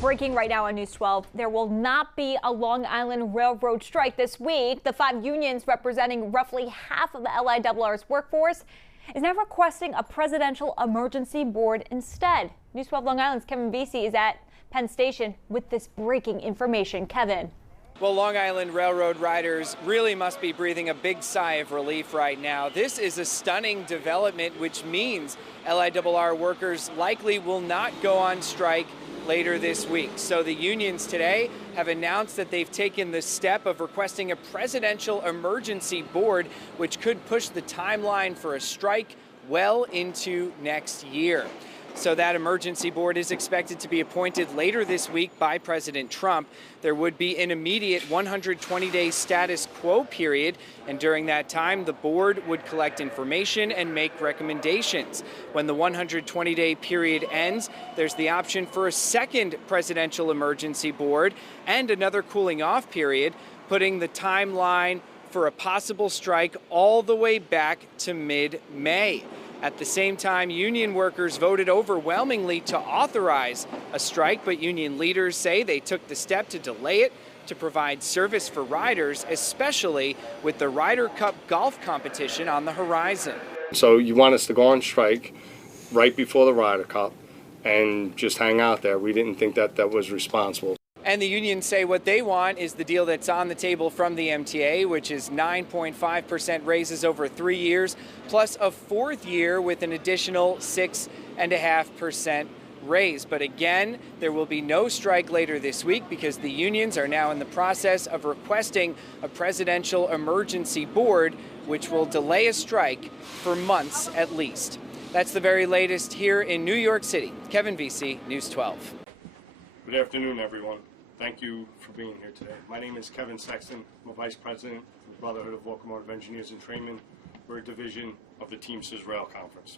Breaking right now on News 12, there will not be a Long Island Railroad strike this week. The 5 unions representing roughly half of the LIRR's workforce is now requesting a presidential emergency board instead. News 12 Long Island's Kevin Vesey is at Penn Station with this breaking information. Kevin. Well, Long Island Railroad riders really must be breathing a big sigh of relief right now. This is a stunning development, which means LIRR workers likely will not go on strike later this week. So the unions today have announced that they've taken the step of requesting a presidential emergency board, which could push the timeline for a strike well into next year. So that emergency board is expected to be appointed later this week by President Trump. There would be an immediate 120-day status quo period, and during that time, the board would collect information and make recommendations. When the 120-day period ends, there's the option for a second presidential emergency board and another cooling off period, putting the timeline for a possible strike all the way back to mid-May. At the same time, union workers voted overwhelmingly to authorize a strike, but union leaders say they took the step to delay it to provide service for riders, especially with the Ryder Cup golf competition on the horizon. So you want us to go on strike right before the Ryder Cup and just hang out there. We didn't think that that was responsible. And the unions say what they want is the deal that's on the table from the MTA, which is 9.5% raises over 3 years, plus a 4th year with an additional 6.5% raise. But again, there will be no strike later this week because the unions are now in the process of requesting a presidential emergency board, which will delay a strike for months at least. That's the very latest here in New York City. Kevin Vesey, News 12. Good afternoon, everyone. Thank you for being here today. My name is Kevin Sexton. I'm a Vice President for the Brotherhood of Locomotive Engineers and Trainmen. We're a division of the Teamsters Rail Conference.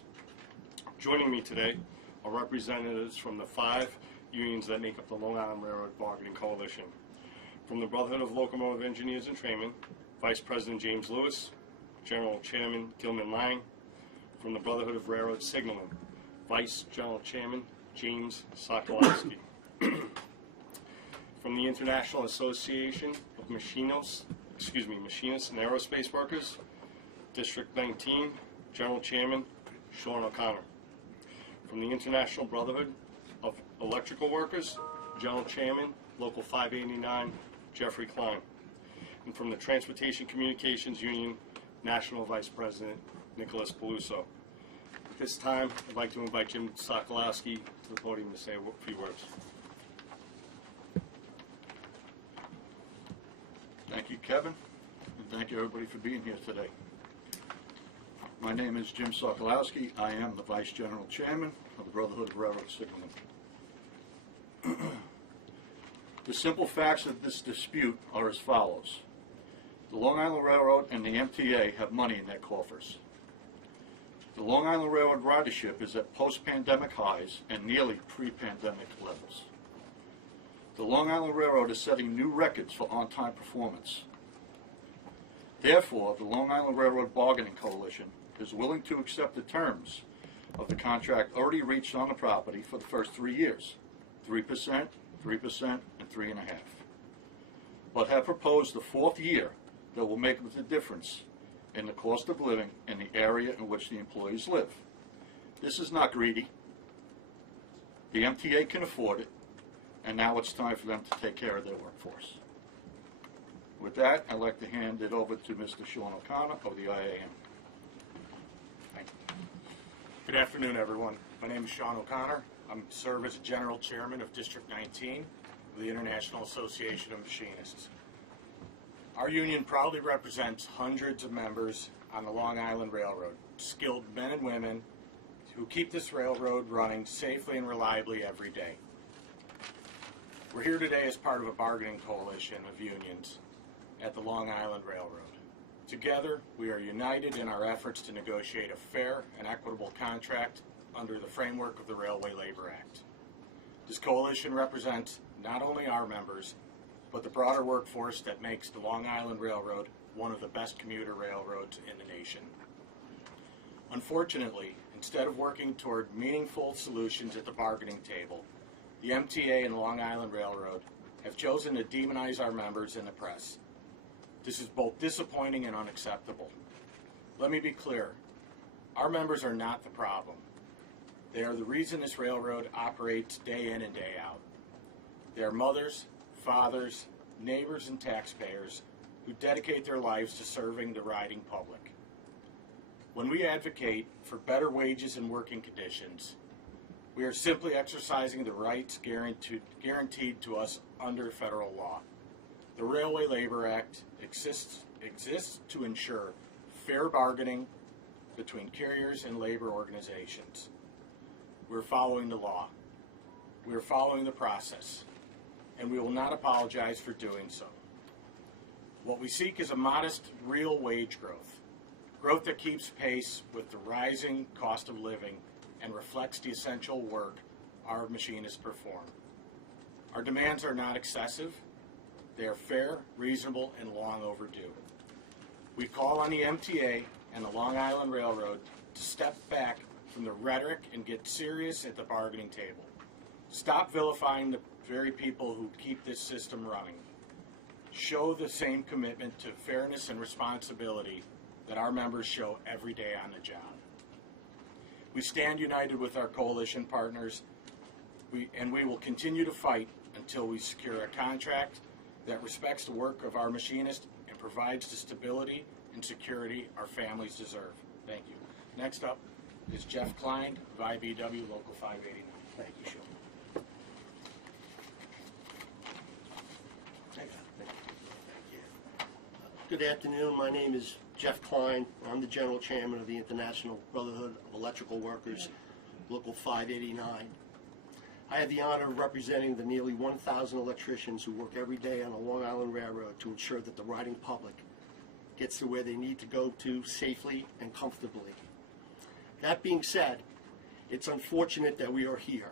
Joining me today are representatives from the 5 unions that make up the Long Island Railroad Bargaining Coalition. From the Brotherhood of Locomotive Engineers and Trainmen, Vice President James Lewis, General Chairman Gilman Lang. From the Brotherhood of Railroad Signalmen, Vice General Chairman James Sokolowski. From the International Association of Machinists and Aerospace Workers, District 19, General Chairman Sean O'Connor. From the International Brotherhood of Electrical Workers, General Chairman, Local 589, Jeffrey Klein. And from the Transportation Communications Union, National Vice President Nicholas Peluso. At this time, I'd like to invite Jim Sokolowski to the podium to say a few words. Thank you, Kevin, and thank you, everybody, for being here today. My name is Jim Sokolowski. I am the Vice General Chairman of the Brotherhood of Railroad Signalmen. The simple facts of this dispute are as follows. The Long Island Railroad and the MTA have money in their coffers. The Long Island Railroad ridership is at post-pandemic highs and nearly pre-pandemic levels. The Long Island Railroad is setting new records for on-time performance. Therefore, the Long Island Railroad Bargaining Coalition is willing to accept the terms of the contract already reached on the property for the first 3 years, 3%, 3%, and 3.5%, but have proposed the 4th year that will make the difference in the cost of living in the area in which the employees live. This is not greedy. The MTA can afford it. And now it's time for them to take care of their workforce. With that, I'd like to hand it over to Mr. Sean O'Connor of the IAM. Thank you. Good afternoon, everyone. My name is Sean O'Connor. I serve as General Chairman of District 19 of the International Association of Machinists. Our union proudly represents hundreds of members on the Long Island Railroad, skilled men and women who keep this railroad running safely and reliably every day. We're here today as part of a bargaining coalition of unions at the Long Island Railroad. Together, we are united in our efforts to negotiate a fair and equitable contract under the framework of the Railway Labor Act. This coalition represents not only our members, but the broader workforce that makes the Long Island Railroad one of the best commuter railroads in the nation. Unfortunately, instead of working toward meaningful solutions at the bargaining table, the MTA and Long Island Railroad have chosen to demonize our members in the press. This is both disappointing and unacceptable. Let me be clear, our members are not the problem. They are the reason this railroad operates day in and day out. They are mothers, fathers, neighbors, and taxpayers who dedicate their lives to serving the riding public. When we advocate for better wages and working conditions, we are simply exercising the rights guaranteed to us under federal law. The Railway Labor Act exists to ensure fair bargaining between carriers and labor organizations. We're following the law. We're following the process, and we will not apologize for doing so. What we seek is a modest, real wage growth that keeps pace with the rising cost of living and reflects the essential work our machinists perform. Our demands are not excessive. They are fair, reasonable, and long overdue. We call on the MTA and the Long Island Railroad to step back from the rhetoric and get serious at the bargaining table. Stop vilifying the very people who keep this system running. Show the same commitment to fairness and responsibility that our members show every day on the job. We stand united with our coalition partners, and we will continue to fight until we secure a contract that respects the work of our machinists and provides the stability and security our families deserve. Thank you. Next up is Jeff Klein of IBW Local 589. Thank you, Sean. Good afternoon. My name is Jeff Klein. I'm the General Chairman of the International Brotherhood of Electrical Workers, Local 589. I have the honor of representing the nearly 1,000 electricians who work every day on the Long Island Railroad to ensure that the riding public gets to where they need to go to safely and comfortably. That being said, it's unfortunate that we are here.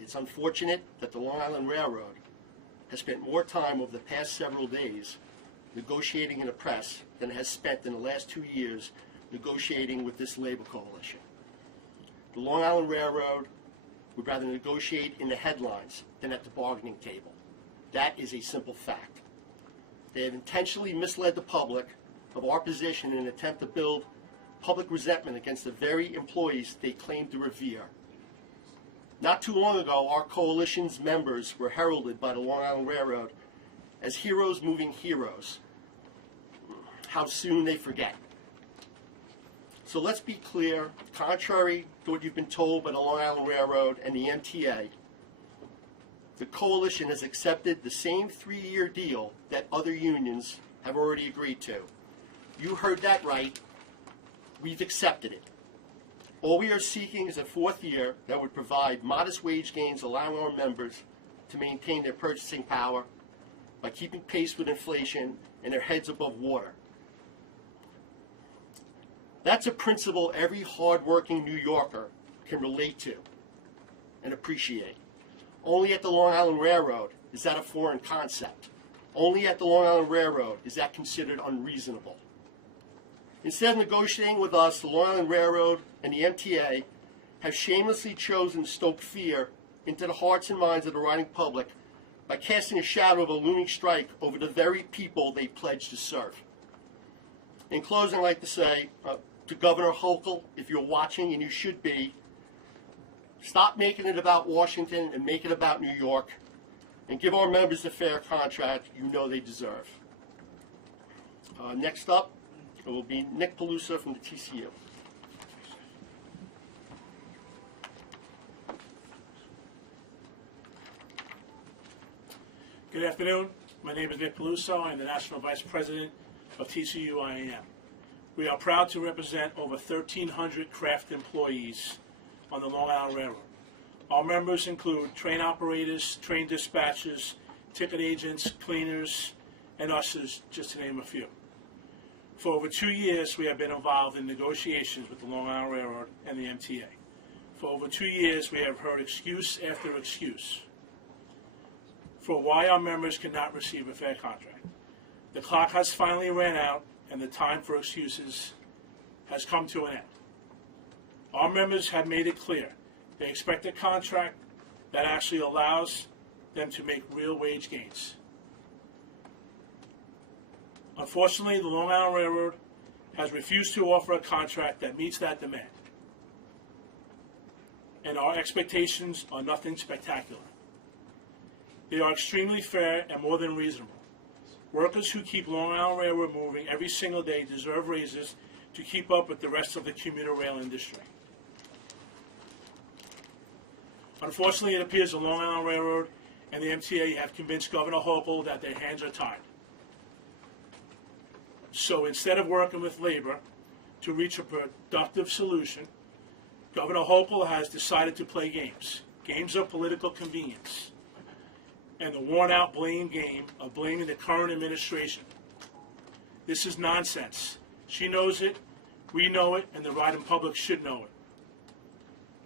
It's unfortunate that the Long Island Railroad has spent more time over the past several days negotiating in the press than it has spent in the last 2 years negotiating with this labor coalition. The Long Island Railroad would rather negotiate in the headlines than at the bargaining table. That is a simple fact. They have intentionally misled the public of our position in an attempt to build public resentment against the very employees they claim to revere. Not too long ago, our coalition's members were heralded by the Long Island Railroad as heroes moving heroes. How soon they forget. So let's be clear, contrary to what you've been told by the Long Island Railroad and the MTA, the coalition has accepted the same 3-year deal that other unions have already agreed to. You heard that right. We've accepted it. All we are seeking is a 4th year that would provide modest wage gains, allowing our members to maintain their purchasing power by keeping pace with inflation and their heads above water. That's a principle every hard-working New Yorker can relate to and appreciate. Only at the Long Island Railroad is that a foreign concept. Only at the Long Island Railroad is that considered unreasonable. Instead of negotiating with us, the Long Island Railroad and the MTA have shamelessly chosen to stoke fear into the hearts and minds of the riding public by casting a shadow of a looming strike over the very people they pledged to serve. In closing, I'd like to say to Governor Hochul, if you're watching, and you should be, stop making it about Washington and make it about New York, and give our members the fair contract you know they deserve. Next up, it will be Nick Peluso from the TCU. Good afternoon. My name is Nick Peluso. I'm the National Vice President of TCU IAM. We are proud to represent over 1,300 craft employees on the Long Island Railroad. Our members include train operators, train dispatchers, ticket agents, cleaners, and ushers, just to name a few. For over 2 years, we have been involved in negotiations with the Long Island Railroad and the MTA. For over 2 years, we have heard excuse after excuse for why our members cannot receive a fair contract. The clock has finally ran out, and the time for excuses has come to an end. Our members have made it clear they expect a contract that actually allows them to make real wage gains. Unfortunately, the Long Island Railroad has refused to offer a contract that meets that demand. And our expectations are nothing spectacular. They are extremely fair and more than reasonable. Workers who keep Long Island Railroad moving every single day deserve raises to keep up with the rest of the commuter rail industry. Unfortunately, it appears the Long Island Railroad and the MTA have convinced Governor Hochul that their hands are tied. So instead of working with labor to reach a productive solution, Governor Hochul has decided to play games of political convenience, and the worn-out blame game of blaming the current administration. This is nonsense. She knows it, we know it, and the riding public should know it.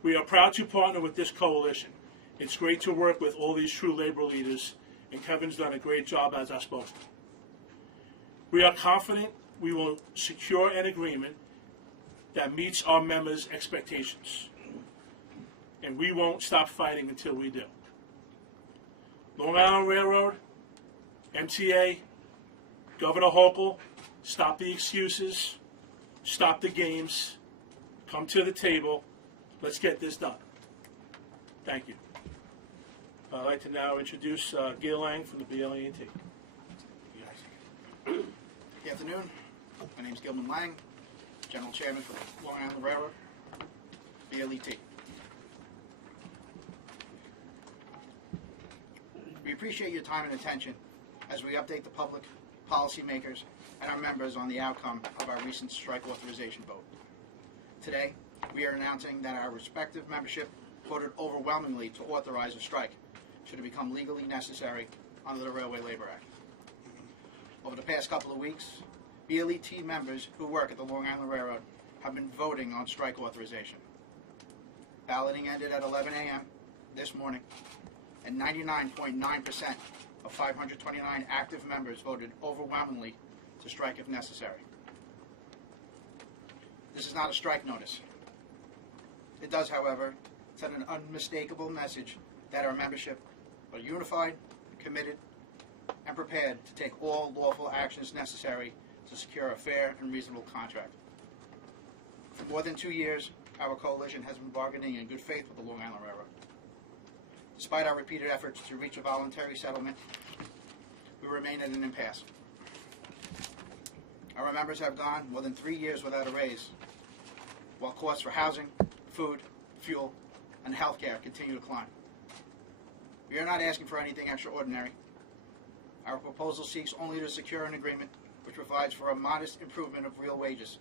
We are proud to partner with this coalition. It's great to work with all these true labor leaders, and Kevin's done a great job as our spokesman. We are confident we will secure an agreement that meets our members' expectations, and we won't stop fighting until we do. Long Island Railroad, MTA, Governor Hochul, stop the excuses, stop the games, come to the table, let's get this done. Thank you. I'd like to now introduce Gil Lang from the BLET. Good afternoon. My name is Gilman Lang, General Chairman for the Long Island Railroad, BLET. We appreciate your time and attention as we update the public, policymakers, and our members on the outcome of our recent strike authorization vote. Today, we are announcing that our respective membership voted overwhelmingly to authorize a strike should it become legally necessary under the Railway Labor Act. Over the past couple of weeks, BLET members who work at the Long Island Railroad have been voting on strike authorization. Balloting ended at 11 a.m. this morning, and 99.9% of 529 active members voted overwhelmingly to strike if necessary. This is not a strike notice. It does, however, send an unmistakable message that our membership are unified, committed, and prepared to take all lawful actions necessary to secure a fair and reasonable contract. For more than 2 years, our coalition has been bargaining in good faith with the Long Island Railroad. Despite our repeated efforts to reach a voluntary settlement, we remain at an impasse. Our members have gone more than 3 years without a raise, while costs for housing, food, fuel, and health care continue to climb. We are not asking for anything extraordinary. Our proposal seeks only to secure an agreement which provides for a modest improvement of real wages.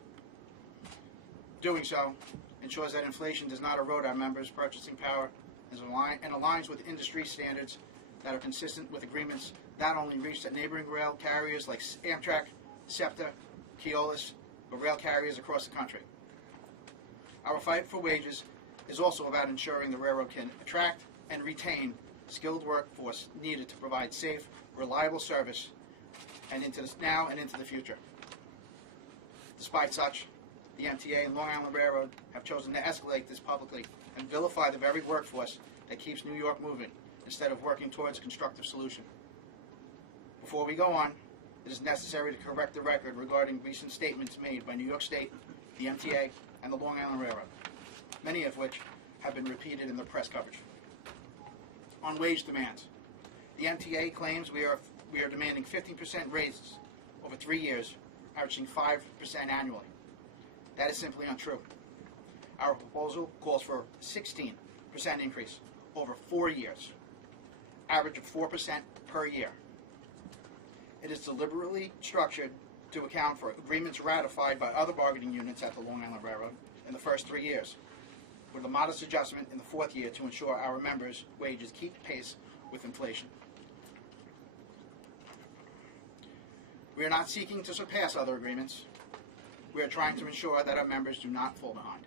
Doing so ensures that inflation does not erode our members' purchasing power and aligns with industry standards that are consistent with agreements not only reached at neighboring rail carriers like Amtrak, SEPTA, Keolis, but rail carriers across the country. Our fight for wages is also about ensuring the railroad can attract and retain skilled workforce needed to provide safe, reliable service and now and into the future. Despite such, the MTA and Long Island Railroad have chosen to escalate this publicly and vilify the very workforce that keeps New York moving instead of working towards a constructive solution. Before we go on, it is necessary to correct the record regarding recent statements made by New York State, the MTA, and the Long Island Railroad, many of which have been repeated in the press coverage. On wage demands, the MTA claims we are demanding 15% raises over 3 years, averaging 5% annually. That is simply untrue. Our proposal calls for a 16% increase over 4 years, average of 4% per year. It is deliberately structured to account for agreements ratified by other bargaining units at the Long Island Railroad in the first 3 years, with a modest adjustment in the 4th year to ensure our members' wages keep pace with inflation. We are not seeking to surpass other agreements. We are trying to ensure that our members do not fall behind.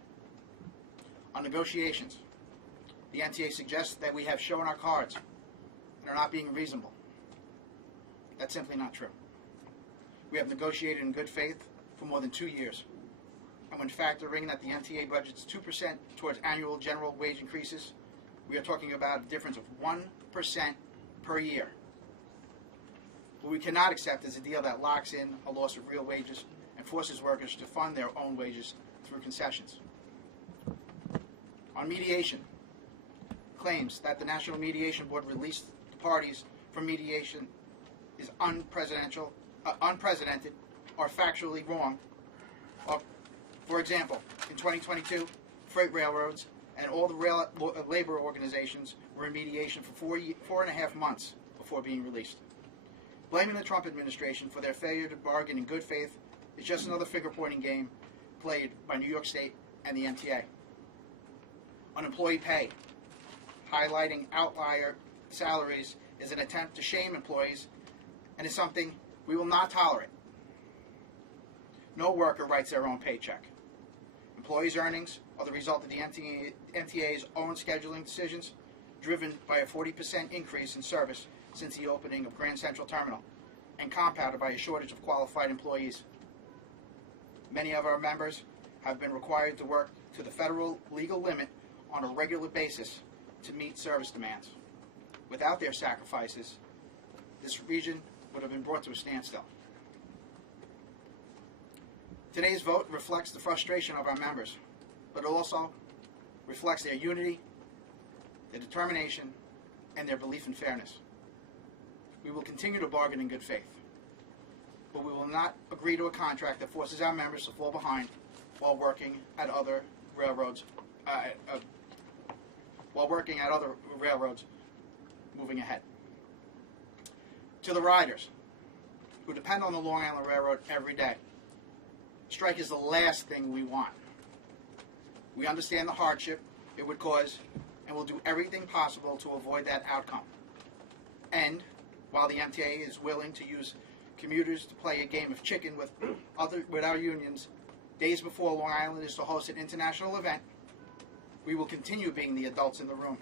On negotiations, the MTA suggests that we have shown our cards and are not being reasonable. That's simply not true. We have negotiated in good faith for more than 2 years. And when factoring that the MTA budgets 2% towards annual general wage increases, we are talking about a difference of 1% per year. What we cannot accept is a deal that locks in a loss of real wages and forces workers to fund their own wages through concessions. On mediation, claims that the National Mediation Board released the parties from mediation is unprecedented or factually wrong. For example, in 2022, freight railroads and all the labor organizations were in mediation for 4.5 months before being released. Blaming the Trump administration for their failure to bargain in good faith is just another finger-pointing game played by New York State and the MTA. On employee pay, highlighting outlier salaries is an attempt to shame employees and is something we will not tolerate. No worker writes their own paycheck. Employees' earnings are the result of the MTA's own scheduling decisions, driven by a 40% increase in service since the opening of Grand Central Terminal, and compounded by a shortage of qualified employees. Many of our members have been required to work to the federal legal limit on a regular basis to meet service demands. Without their sacrifices, this region would have been brought to a standstill. Today's vote reflects the frustration of our members, but it also reflects their unity, their determination, and their belief in fairness. We will continue to bargain in good faith, but we will not agree to a contract that forces our members to fall behind while working at other railroads moving ahead. To the riders who depend on the Long Island Railroad every day, strike is the last thing we want. We understand the hardship it would cause and will do everything possible to avoid that outcome. And while the MTA is willing to use commuters to play a game of chicken with our unions days before Long Island is to host an international event, we will continue being the adults in the room.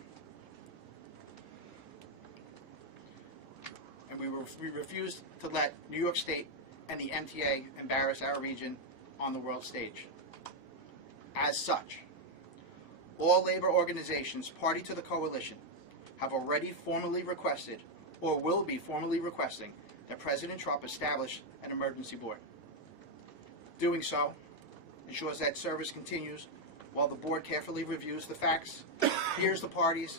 And we refuse to let New York State and the MTA embarrass our region on the world stage. As such, all labor organizations party to the coalition have already formally requested, or will be formally requesting, that President Trump establish an emergency board. Doing so ensures that service continues while the board carefully reviews the facts, hears the parties,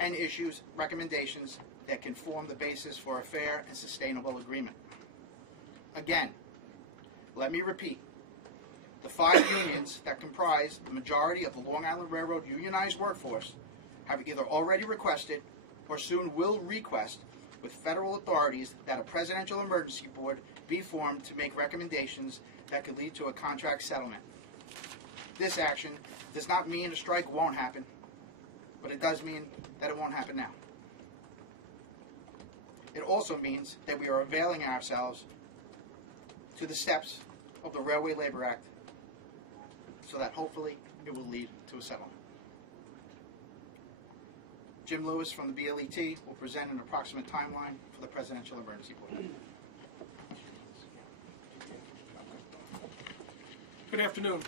and issues recommendations that can form the basis for a fair and sustainable agreement. Again, let me repeat, the 5 unions that comprise the majority of the Long Island Railroad unionized workforce have either already requested or soon will request with federal authorities that a presidential emergency board be formed to make recommendations that could lead to a contract settlement. This action does not mean a strike won't happen, but it does mean that it won't happen now. It also means that we are availing ourselves to the steps of the Railway Labor Act so that hopefully it will lead to a settlement. Jim Lewis from the BLET will present an approximate timeline for the Presidential Emergency Board. Good afternoon.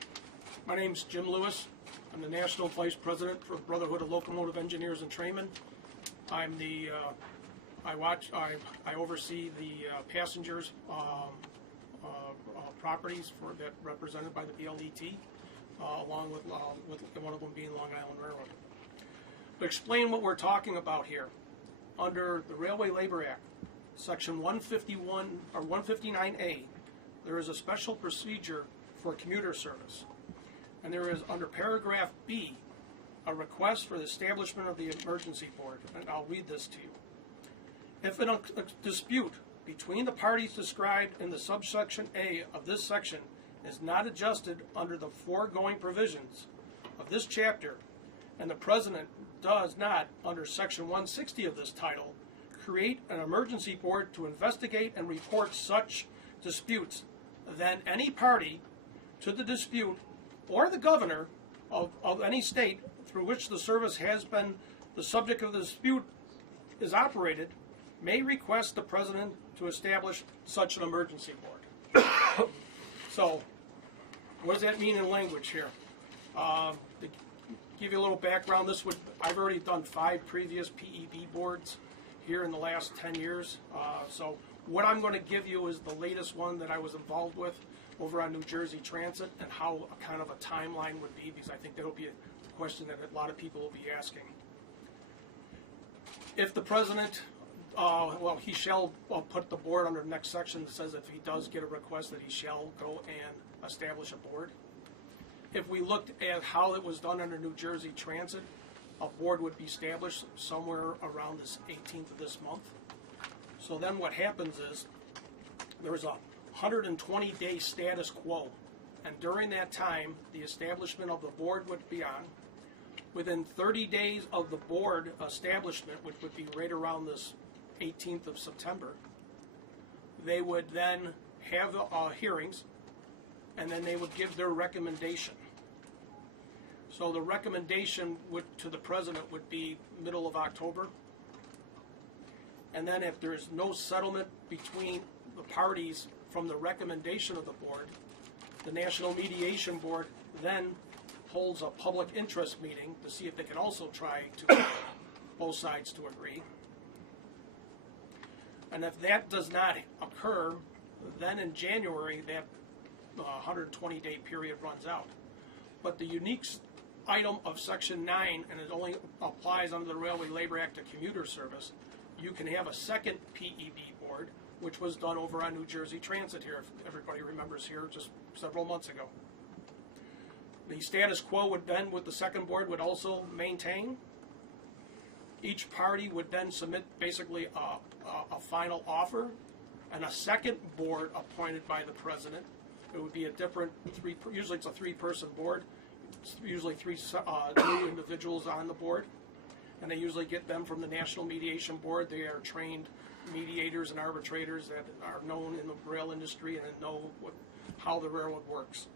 My name is Jim Lewis. I'm the National Vice President for Brotherhood of Locomotive Engineers and Trainmen. I'm the I oversee the passengers properties that represented by the BLET, along with one of them being Long Island Railroad. To explain what we're talking about here, under the Railway Labor Act, Section 151 or 159A, there is a special procedure for commuter service, and there is under paragraph B a request for the establishment of the emergency board, and I'll read this to you. If a dispute between the parties described in the subsection A of this section is not adjusted under the foregoing provisions of this chapter, and the President does not, under Section 160 of this title, create an emergency board to investigate and report such disputes, then any party to the dispute or the governor of any state through which the service has been the subject of the dispute is operated may request the President to establish such an emergency board. So, what does that mean in language here? give you a little background, I've already done 5 previous PEB boards here in the last 10 years. So what I'm going to give you is the latest one that I was involved with over on New Jersey Transit, and how a kind of a timeline would be, because I think that'll be a question that a lot of people will be asking. If the president, well, he shall put the board under the next section that says if he does get a request that he shall go and establish a board. If we looked at how it was done under New Jersey Transit, a board would be established somewhere around this 18th of this month. So then what happens is there's a 120-day status quo, and during that time the establishment of the board would be on. Within 30 days of the board establishment, which would be right around this 18th of September, they would then have hearings, and then they would give their recommendation. So the recommendation to the president would be middle of October. And then if there's no settlement between the parties from the recommendation of the board, the National Mediation Board then holds a public interest meeting to see if they can also try to get both sides to agree. And if that does not occur, then in January that 120-day period runs out. But the unique item of Section 9, and it only applies under the Railway Labor Act of commuter service, you can have a second PEB board, which was done over on New Jersey Transit here, if everybody remembers here, just several months ago. The status quo would then, with the second board, would also maintain. Each party would then submit basically a final offer, and a second board appointed by the president. It would be a different usually it's a 3-person board. It's usually 3 new individuals on the board, and they usually get them from the National Mediation Board. They are trained mediators and arbitrators that are known in the rail industry and know how the railroad works.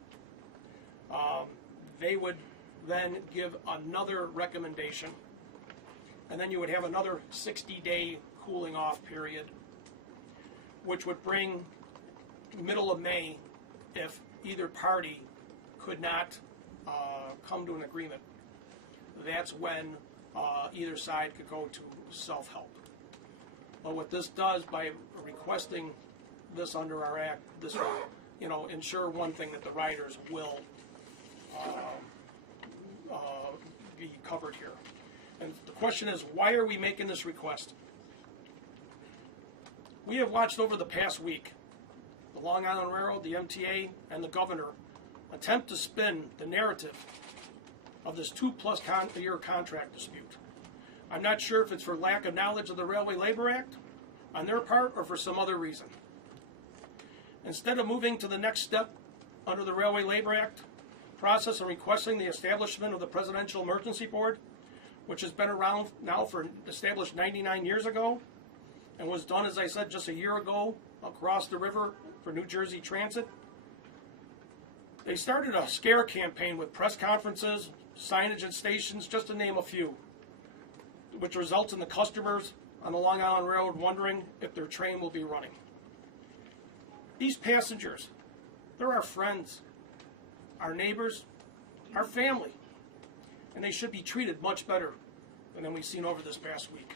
They would then give another recommendation, and then you would have another 60-day cooling off period, which would bring middle of May if either party could not come to an agreement. That's when either side could go to self-help. But what this does, by requesting this under our act, this will, ensure one thing, that the riders will be covered here. And the question is, why are we making this request? We have watched over the past week the Long Island Railroad, the MTA, and the governor attempt to spin the narrative of this 2+ year contract dispute. I'm not sure if it's for lack of knowledge of the Railway Labor Act on their part or for some other reason. Instead of moving to the next step under the Railway Labor Act process and requesting the establishment of the Presidential Emergency Board, which has been around now established 99 years ago, and was done, as I said, just a year ago across the river for New Jersey Transit, they started a scare campaign with press conferences, signage at stations, just to name a few, which results in the customers on the Long Island Railroad wondering if their train will be running. These passengers, they're our friends, our neighbors, our family, and they should be treated much better than we've seen over this past week.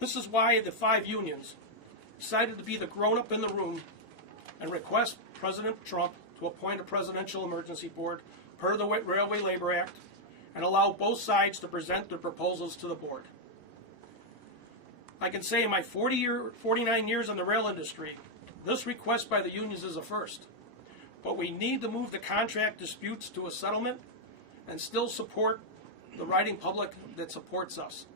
This is why the 5 unions decided to be the grown-up in the room and request President Trump to appoint a Presidential Emergency Board per the Railway Labor Act and allow both sides to present their proposals to the board. I can say in my 49 years in the rail industry, this request by the unions is a first. But we need to move the contract disputes to a settlement and still support the riding public that supports us.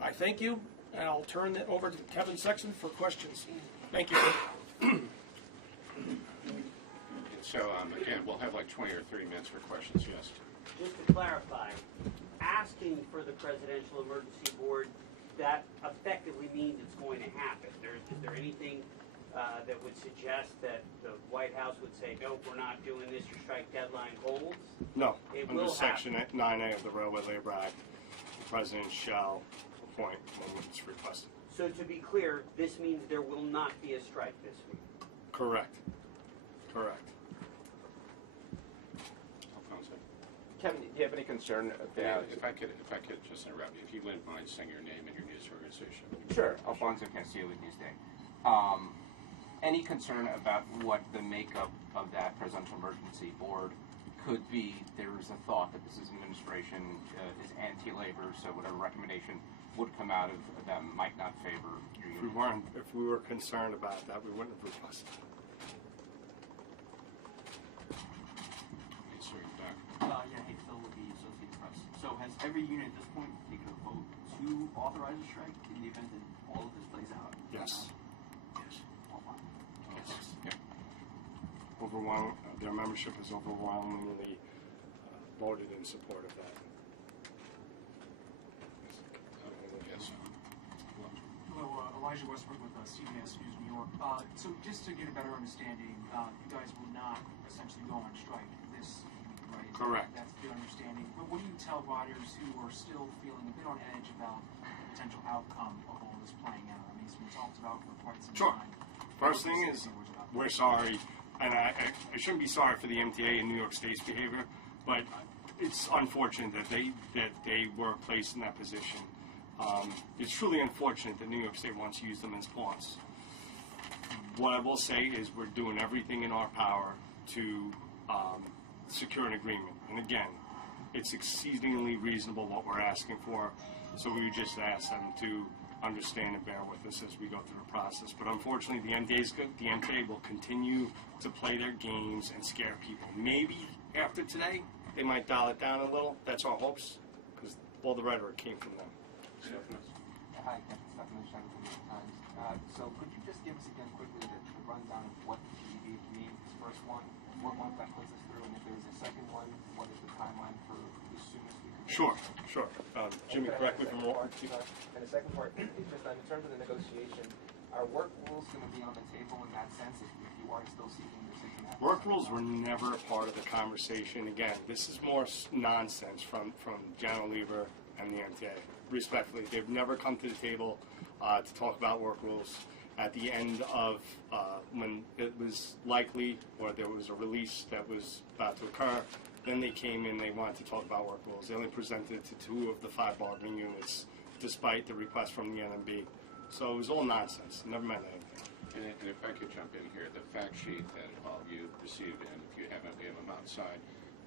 I thank you, and I'll turn it over to Kevin Sexton for questions. Thank you. So again, we'll have like 20 or 30 minutes for questions, yes. Just to clarify, asking for the Presidential Emergency Board, that effectively means it's going to happen. Is there anything that would suggest that the White House would say, nope, we're not doing this, your strike deadline holds? No. It Under will Section happen. 9A of the Railway Labor Act, the President shall appoint when it's requested. So to be clear, this means there will not be a strike this week? Correct. Correct. Kevin, do you have any concern Yeah, about? if I could just interrupt you, if you wouldn't mind saying your name and your news organization. Sure, Alfonso Castillo with Newsday. Any concern about what the makeup of that presidential emergency board could be? There is a thought that this administration is anti-labor, so whatever recommendation would come out of them might not favor your union. If we were concerned about that, we wouldn't have requested it. Okay, sir, you're back. Hey, Phil with the Associated Press. So has every union at this point taken a vote to authorize a strike in the event that all of this plays out? Yes. Yes. All fine. Yes. Yeah. Their membership has overwhelmingly voted in support of that. Yes. Hello, Elijah Westbrook with CBS News New York. So just to get a better understanding, you guys will not essentially go on strike this week, right? Correct. That's the understanding. But what do you tell riders who are still feeling a bit on edge about the potential outcome of all this playing out? I mean, it's been talked about for quite some Sure. time. First thing is, we're sorry, and I shouldn't be sorry for the MTA and New York State's behavior, but it's unfortunate that they were placed in that position. It's truly unfortunate that New York State wants to use them as pawns. What I will say is we're doing everything in our power to secure an agreement. And again, it's exceedingly reasonable what we're asking for, so we would just ask them to understand and bear with us as we go through the process. But unfortunately, the MTA will continue to play their games and scare people. Maybe after today, they might dial it down a little. That's our hopes, because all the rhetoric came from them. Hi, Captain Stefan Shen from the New York Times. So could you just give us again quickly the rundown of what the PEB means? This first one, what month that puts us through, and if there's a second one, what is the timeline for as soon as we can? Sure. Jimmy, correct me if I'm wrong. And the second part is just in terms of the negotiation, are work rules going to be on the table in that sense if you are still seeking decision? Work rules were never a part of the conversation. Again, this is more nonsense from General LIRR and the MTA. Respectfully, they've never come to the table to talk about work rules. At the end of when it was likely or there was a release that was about to occur, then they came in, they wanted to talk about work rules. They only presented it to 2 of the 5 bargaining units, despite the request from the NMB. So it was all nonsense. Never meant anything. And if I could jump in here, the fact sheet that all of you received, and if you haven't, we have them outside,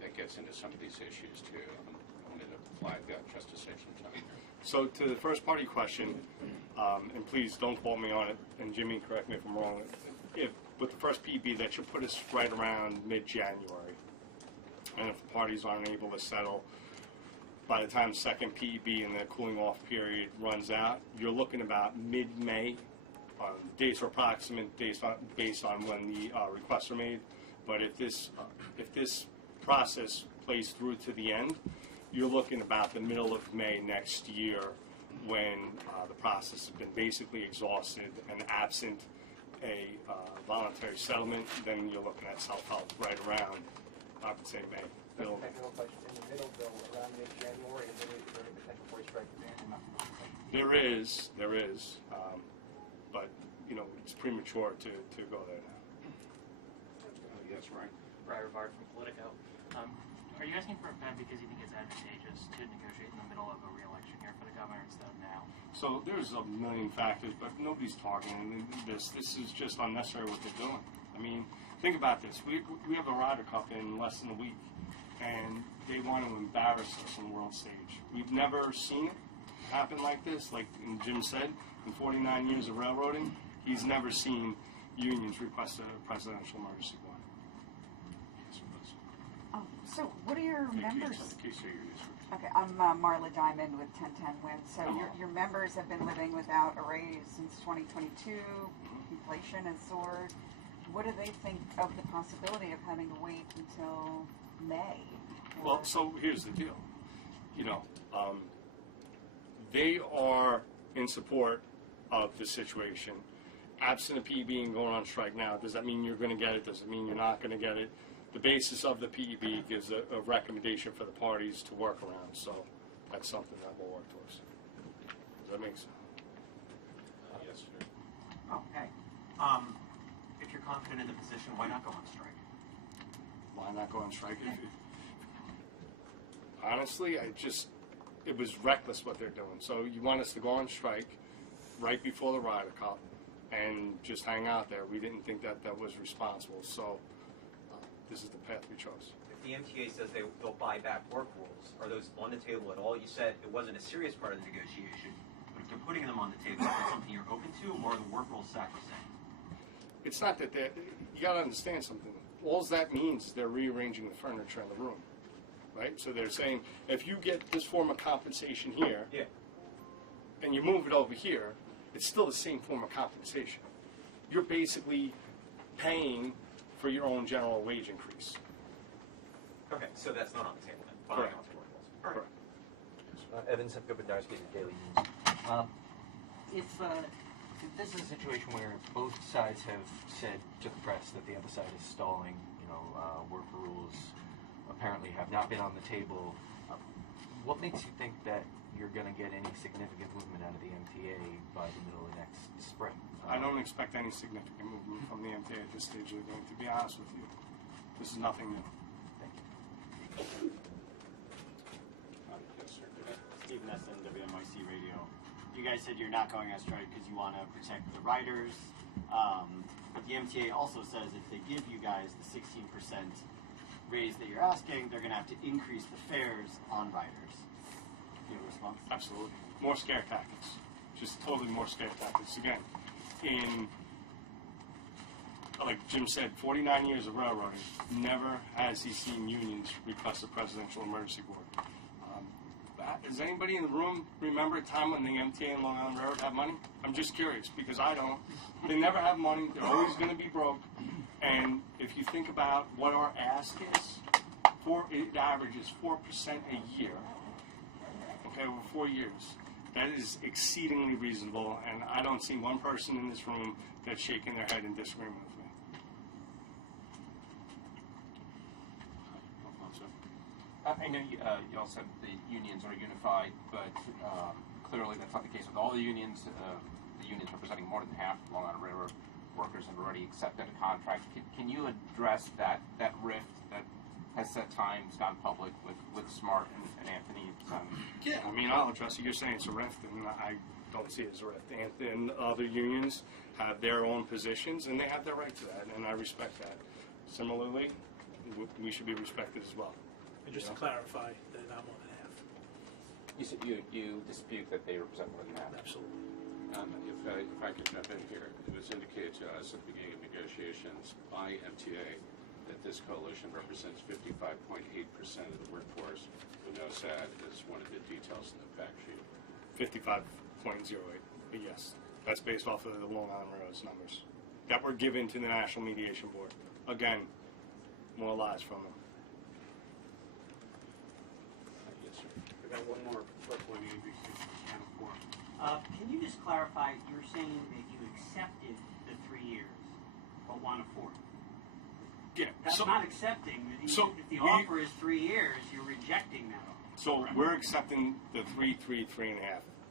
that gets into some of these issues too. I'm going to apply that just to save some time. So to the first part of your question, and please don't quote me on it, and Jimmy, correct me if I'm wrong, with the first PB, that should put us right around mid-January. And if the parties aren't able to settle, by the time the second PEB and the cooling off period runs out, you're looking about mid-May. Dates are approximate based on when the requests are made. But if this process plays through to the end, you're looking about the middle of May next year when the process has been basically exhausted and absent a voluntary settlement. Then you're looking at self-help right around, I would say, May. Just a technical question. In the middle, though, around mid-January, is there a potential for a strike then? There is, but it's premature to go there now. Yes, right. Brian Rivard from Politico. Are you asking for a pen because you think it's advantageous to negotiate in the middle of a re-election here for the governor instead of now? So there's a million factors, but nobody's targeting this. This is just unnecessary what they're doing. I mean, think about this. We have a Ryder Cup in less than a week, and they want to embarrass us on the world stage. We've never seen it happen like this. Like Jim said, in 49 years of railroading, he's never seen unions request a presidential emergency board. So what are your members? Okay, I'm Marla Diamond with 1010 Win. So your members have been living without a raise since 2022. Inflation has soared. What do they think of the possibility of having to wait until May? Well, so here's the deal. They are in support of the situation. Absent a PEB and going on strike now, does that mean you're going to get it? Does it mean you're not going to get it? The basis of the PEB gives a recommendation for the parties to work around, so that's something that we'll work towards. Does that make sense? Yes, sir. Okay. If you're confident in the position, why not go on strike? Why not go on strike? Honestly, it was reckless what they're doing. So you want us to go on strike right before the Ryder Cup and just hang out there. We didn't think that was responsible. So this is the path we chose. If the MTA says they'll buy back work rules, are those on the table at all? You said it wasn't a serious part of the negotiation, but if they're putting them on the table, is that something you're open to, or are the work rules sacrosanct? It's not that you got to understand something. All that means is they're rearranging the furniture in the room, right? So they're saying, if you get this form of compensation here, Yeah. and you move it over here, it's still the same form of compensation. You're basically paying for your own general wage increase. Okay, so that's not on the table then? Correct. Off the work rules. All right. Correct. Evan Sipka-Bendarski, the Daily News. If this is a situation where both sides have said to the press that the other side is stalling, work rules apparently have not been on the table, what makes you think that you're going to get any significant movement out of the MTA by the middle of next spring? I don't expect any significant movement from the MTA at this stage of the game, to be honest with you. This is nothing new. Thank you. Steve Nesson, WNYC Radio. You guys said you're not going on strike because you want to protect the riders. But the MTA also says if they give you guys the 16% raise that you're asking, they're going to have to increase the fares on riders. Do you have a response? Absolutely. More scare tactics. Just totally more scare tactics. Again, like Jim said, 49 years of railroading, never has he seen unions request a presidential emergency board. Does anybody in the room remember a time when the MTA and Long Island Railroad had money? I'm just curious, because I don't. They never have money. They're always going to be broke. And if you think about what our ask is, it averages 4% a year, okay, over 4 years. That is exceedingly reasonable, and I don't see one person in this room that's shaking their head in disagreement with me. I know you all said the unions are unified, but clearly that's not the case with all the unions. The unions representing more than half of Long Island Railroad workers have already accepted a contract. Can you address that rift that has at times gone public with Smart and Anthony? Yeah, I mean, I'll address it. You're saying it's a rift, and I don't see it as a rift. And other unions have their own positions, and they have their right to that, and I respect that. Similarly, we should be respected as well. And just to clarify, they're not more than half. You said you dispute that they represent more than half. Absolutely. If I could jump in here, it was indicated to us at the beginning of negotiations by MTA that this coalition represents 55.8% of the workforce. The NOSAD is one of the details in the fact sheet. 55.08, but yes, that's based off of the Long Island Railroad's numbers that were given to the National Mediation Board. Again, more lies from them. I got one more quick one, Andrew, Channel 4. Can you just clarify, you're saying that you accepted the 3 years, but want a 4? Yeah. That's not accepting. If the offer is 3 years, you're rejecting that offer. So we're accepting the 3, 3.5,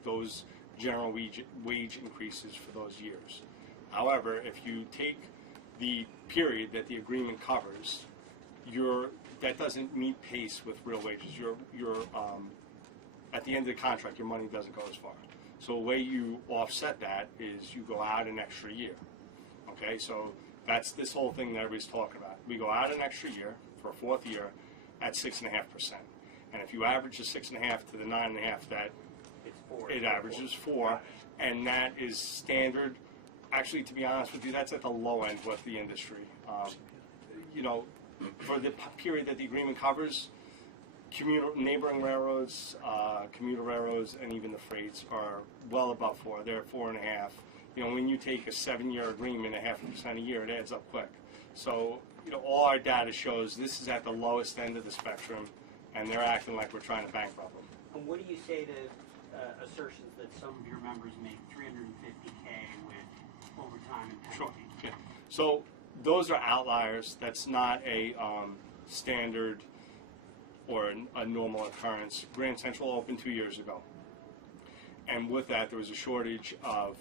those general wage increases for those years. However, if you take the period that the agreement covers, that doesn't meet pace with real wages. You're at the end of the contract, your money doesn't go as far. So the way you offset that is you go out an extra year. Okay, so that's this whole thing that everybody's talking about. We go out an extra year for a fourth year at 6.5%. And if you average the 6.5 to the 9.5, that it averages 4, and that is standard. Actually, to be honest with you, that's at the low end with the industry. For the period that the agreement covers, neighboring railroads, commuter railroads, and even the freights are well above 4. They're 4.5. When you take a 7-year agreement, 0.5% a year, it adds up quick. So, all our data shows this is at the lowest end of the spectrum, and they're acting like we're trying to bankrupt them. And what do you say to assertions that some of your members make $350K with overtime and penalties? Sure. Yeah. So those are outliers. That's not a standard or a normal occurrence. Grand Central opened 2 years ago. And with that, there was a shortage of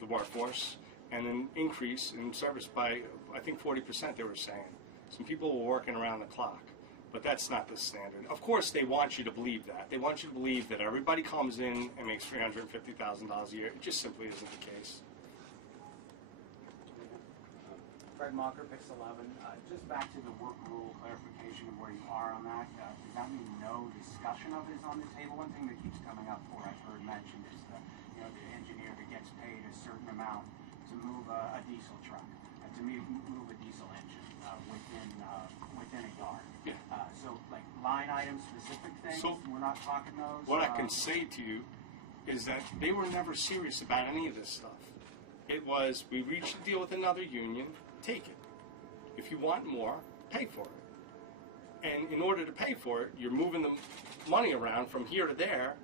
the workforce and an increase in service by, I think, 40%, they were saying. Some people were working around the clock. But that's not the standard. Of course, they want you to believe that. They want you to believe that everybody comes in and makes $350,000 a year. It just simply isn't the case. Fred Mocker, Pix 11. Just back to the work rule clarification of where you are on that. Does that mean no discussion of it is on the table? One thing that keeps coming up, or I've heard mentioned, is the engineer that gets paid a certain amount to move a diesel truck, to move a diesel engine within a yard. Yeah. So like line item specific things, So, we're not talking those. What I can say to you is that they were never serious about any of this stuff. It was, we reached a deal with another union, take it. If you want more, pay for it. And in order to pay for it, you're moving the money around from here to there,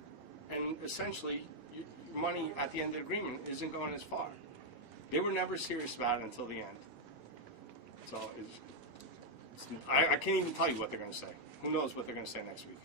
and essentially, your money at the end of the agreement isn't going as far. They were never serious about it until the end. So I can't even tell you what they're going to say. Who knows what they're going to say next week.